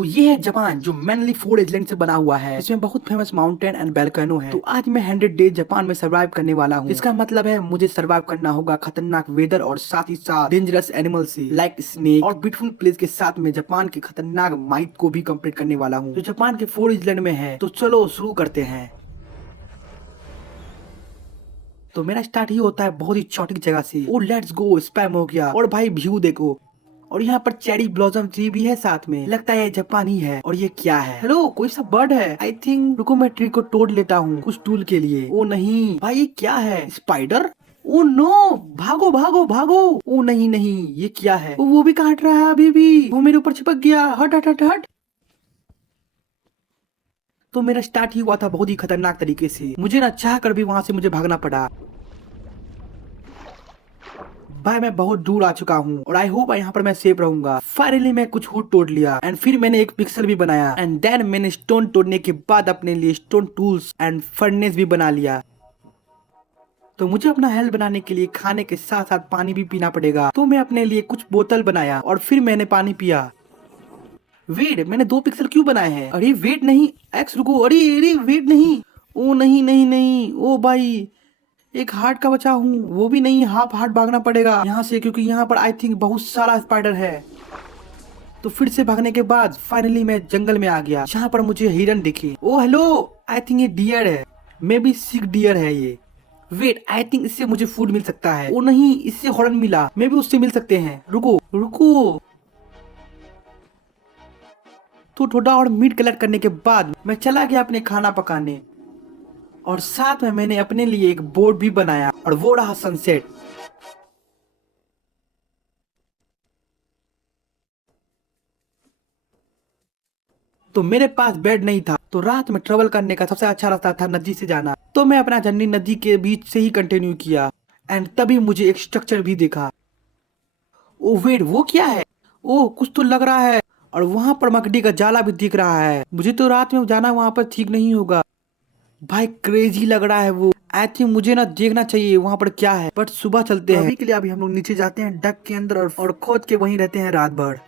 तो ये है जापान जो मेनली 4 आइलैंड से बना हुआ है। इसमें बहुत फेमस माउंटेन एंड वोल्केनो है। तो आज मैं 100 डेज जापान में सर्वाइव करने वाला हूँ। इसका मतलब है मुझे सर्वाइव करना होगा खतरनाक वेदर और साथ ही साथ डेंजरस एनिमल से लाइक स्नेक और ब्यूटीफुल प्लेस के साथ में जापान के खतरनाक माइट को भी कंप्लीट करने वाला हूँ जो जापान के 4 आइलैंड में है। तो चलो शुरू करते हैं। तो मेरा स्टार्ट ही होता है बहुत ही छोटी जगह से। ओ लेट्स गो, स्पैम हो गया। और भाई व्यू देखो, और यहाँ पर चेरी ब्लॉसम ट्री भी है साथ में। लगता है ये जापान ही है। और ये क्या है? हेलो, कोई सा बर्ड है आई थिंक। रुको मैं ट्री को तोड़ लेता हूँ कुछ टूल के लिए। ओ नहीं भाई, ये क्या है? स्पाइडर? ओ नो, भागो भागो भागो। ओ नहीं नहीं, ये क्या है? वो भी काट रहा है अभी भी। वो मेरे ऊपर चिपक गया। हट हट हट हट। तो मेरा स्टार्ट ही हुआ था बहुत ही खतरनाक तरीके से। मुझे ना चाह कर भी वहां से मुझे भागना पड़ा। भाई मैं बहुत दूर आ चुका हूँ और आई होप यहाँ पर मैं सेफ रहूंगा। फाइनली मैं कुछ वुड तोड़ लिया एंड फिर मैंने एक पिक्सल भी बनाया एंड देन मैंने स्टोन तोड़ने के बाद अपने लिए स्टोन टूल्स एंड फर्नेस भी बना लिया। तो मुझे अपना हेल्थ बनाने के लिए खाने के साथ साथ पानी भी पीना पड़ेगा। तो मैं अपने लिए कुछ बोतल बनाया और फिर मैंने पानी पिया। वेट, मैंने 2 पिक्सल क्यों बनाए हैं? अरे वेट नहीं, एक्स रुको। अरे अरे वेट नहीं। ओ नहीं नहीं नहीं, ओ भाई एक हार्ट का बचा हूँ, वो भी नहीं, हाफ हार्ट भागना पड़ेगा यहाँ से क्योंकि यहाँ पर आई थिंक बहुत सारा स्पाइडर है। तो फिर से भागने के बाद फाइनली मैं जंगल में आ गया जहाँ पर मुझे हिरन दिखे। ओ हेलो, आई थिंक ये डियर है, मे बी सिक डियर है ये। वेट, आई थिंक इससे मुझे फूड मिल सकता है। ओ नहीं, इससे हॉर्न मिला, मे बी उससे मिल सकते हैं। रुको रुको। तो थोड़ा और मीट कलेक्ट करने के बाद मैं चला गया अपने खाना पकाने और साथ में मैंने अपने लिए एक बोर्ड भी बनाया और वो रहा सनसेट। तो मेरे पास बेड नहीं था तो रात में ट्रेवल करने का सबसे अच्छा रास्ता था नदी से जाना। तो मैं अपना जर्नी नदी के बीच से ही कंटिन्यू किया एंड तभी मुझे एक स्ट्रक्चर भी दिखा। ओ वेट, वो क्या है? ओ कुछ तो लग रहा है और वहां पर मकड़ी का जाला भी दिख रहा है। मुझे तो रात में जाना वहां पर ठीक नहीं होगा। भाई क्रेजी लग रहा है वो। आई थिंक मुझे ना देखना चाहिए वहां पर क्या है, बट सुबह चलते हैं। अभी के लिए अभी हम लोग नीचे जाते हैं डक के अंदर और खोद के वहीं रहते हैं रात भर।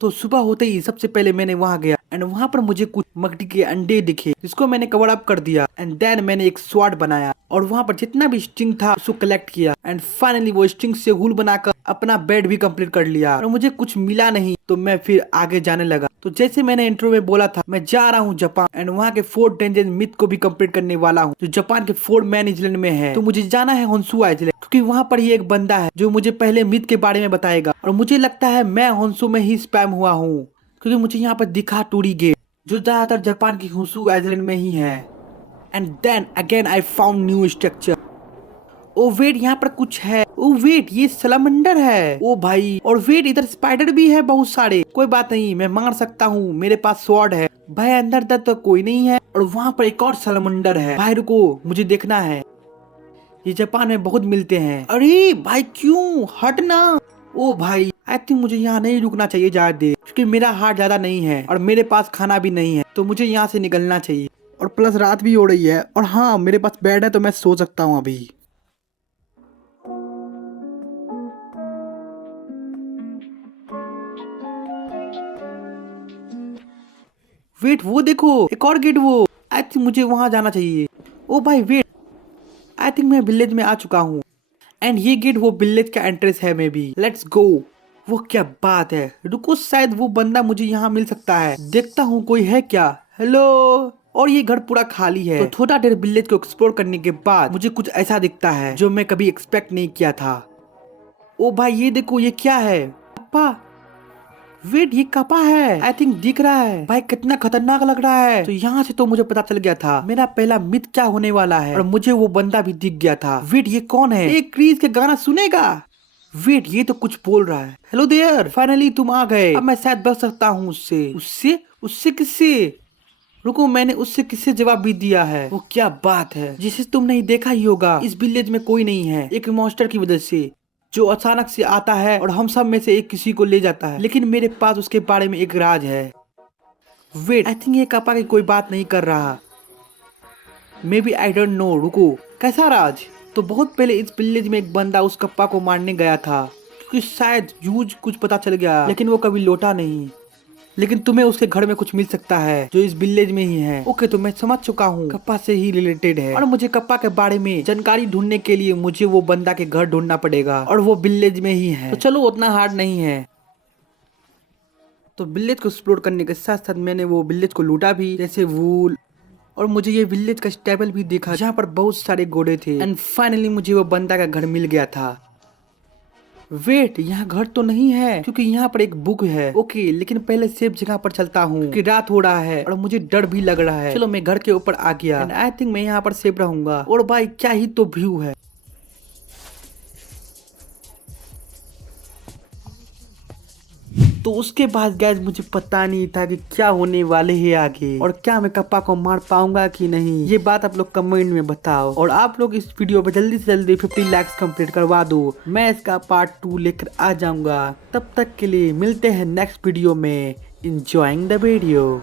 तो सुबह होते ही सबसे पहले मैंने वहां गया एंड वहां पर मुझे कुछ मकड़ी के अंडे दिखे जिसको मैंने कवर अप कर दिया एंड देन मैंने एक स्वॉर्ड बनाया और वहां पर जितना भी स्ट्रिंग था उसको कलेक्ट किया एंड फाइनली वो स्ट्रिंग से हुल बनाकर अपना बेड भी कंप्लीट कर लिया और मुझे कुछ मिला नहीं तो मैं फिर आगे जाने लगा। तो जैसे मैंने इंट्रो में बोला था मैं जा रहा हूँ जापान एंड वहाँ के 4 डेंजरस मिथ को भी कंप्लीट करने वाला हूँ जो जापान के 4 मेन आइलैंड में है। तो मुझे जाना है होन्शु आइलैंड क्योंकि वहाँ पर ही एक बंदा है जो मुझे पहले मिथ के बारे में बताएगा और मुझे लगता है मैं होन्शु में ही स्पैम हुआ हूँ क्योंकि मुझे यहाँ पर दिखा टूरी गेट जो ज्यादातर जापान की होन्शु आइलैंड में ही है। And then again I found new structure. Oh wait, यहाँ पर कुछ है। ओ वेट, ये सलामंडर है। ओ भाई, और वेट इधर स्पाइडर भी है बहुत सारे। कोई बात नहीं, मैं मार सकता हूँ, मेरे पास स्वॉर्ड है। भाई अंदर तक तो कोई नहीं है और वहाँ पर एक और सलामंडर है। भाई रुको, मुझे देखना है, ये जापान में बहुत मिलते हैं। अरे भाई क्यों, हटना। ओ भाई आई थिंक मुझे यहाँ नहीं रुकना चाहिए ज्यादा देर क्योंकि मेरा हार्ट ज्यादा नहीं है और मेरे पास खाना भी नहीं है तो मुझे यहाँ से निकलना चाहिए। और प्लस रात भी हो रही है और हाँ मेरे पास बेड है तो मैं सो सकता हूँ अभी। वेट, वो देखो एक और गेट। वो आई थिंक मुझे वहां जाना चाहिए। ओ भाई वेट, आई थिंक मैं विलेज में आ चुका हूँ एंड ये गेट वो विलेज का एंट्रेंस है। May be let's go. वो क्या बात है, रुको शायद वो बंदा मुझे यहाँ मिल सकता है। देखता हूँ कोई है क्या। हेलो। और ये घर पूरा खाली है। तो थोड़ा देर विलेज को एक्सप्लोर करने के बाद मुझे कुछ ऐसा दिखता है जो मैं कभी एक्सपेक्ट नहीं किया था। ओ भाई ये देखो, ये क्या है? पापा, वेट ये कपा है आई थिंक, दिख रहा है। भाई कितना खतरनाक लग रहा है। तो यहाँ से तो मुझे पता चल गया था मेरा पहला मिथ क्या होने वाला है और मुझे वो बंदा भी दिख गया था। वेट ये कौन है? एक क्रीज के गाना सुनेगा। वेट ये तो कुछ बोल रहा है। हेलो देयर, फाइनली तुम आ गए। अब मैं शायद बच सकता हूँ उससे। उससे? उससे किससे? रुको, मैंने उससे किससे जवाब भी दिया है। वो क्या बात है, जिसे तुम नहीं देखा ही होगा। इस विलेज में कोई नहीं है एक मॉन्स्टर की वजह से जो अचानक से आता है और हम सब में से एक किसी को ले जाता है। लेकिन मेरे पास उसके बारे में एक राज है। वेट, आई थिंक ये कपा की कोई बात नहीं कर रहा। Maybe I don't know. रुको, कैसा राज? तो बहुत पहले इस विलेज में एक बंदा उस कप्पा को मारने गया था, क्योंकि शायद यूज कुछ पता चल गया, लेकिन वो कभी लौटा नहीं। लेकिन तुम्हें उसके घर में कुछ मिल सकता है जो इस विलेज में ही है। ओके, तो मैं समझ चुका हूँ, कप्पा से ही रिलेटेड है और मुझे कप्पा के बारे में जानकारी ढूंढने के लिए मुझे वो बंदा के घर ढूंढना पड़ेगा और वो विलेज में ही है। तो चलो, उतना हार्ड नहीं है। तो विलेज को एक्सप्लोर करने के साथ साथ मैंने वो विलेज को लूटा भी, जैसे वूल, और मुझे ये विलेज का स्टेबल भी देखा जहाँ पर बहुत सारे घोड़े थे। एंड फाइनली मुझे वो बंदा का घर मिल गया था। वेट, यहाँ घर तो नहीं है क्योंकि यहाँ पर एक बुक है। ओके, लेकिन पहले सेफ जगह पर चलता हूँ क्योंकि रात हो रहा है और मुझे डर भी लग रहा है। चलो, मैं घर के ऊपर आ गया एंड आई थिंक मैं यहाँ पर सेफ रहूंगा। और भाई, क्या ही तो व्यू है। तो उसके बाद गैस मुझे पता नहीं था कि क्या होने वाले है आगे, और क्या मैं कप्पा को मार पाऊंगा कि नहीं। ये बात आप लोग कमेंट में बताओ, और आप लोग इस वीडियो पे जल्दी से जल्दी 50 लाइक्स कंप्लीट करवा दो। मैं इसका पार्ट 2 लेकर आ जाऊंगा। तब तक के लिए मिलते हैं नेक्स्ट वीडियो में। Enjoying the video.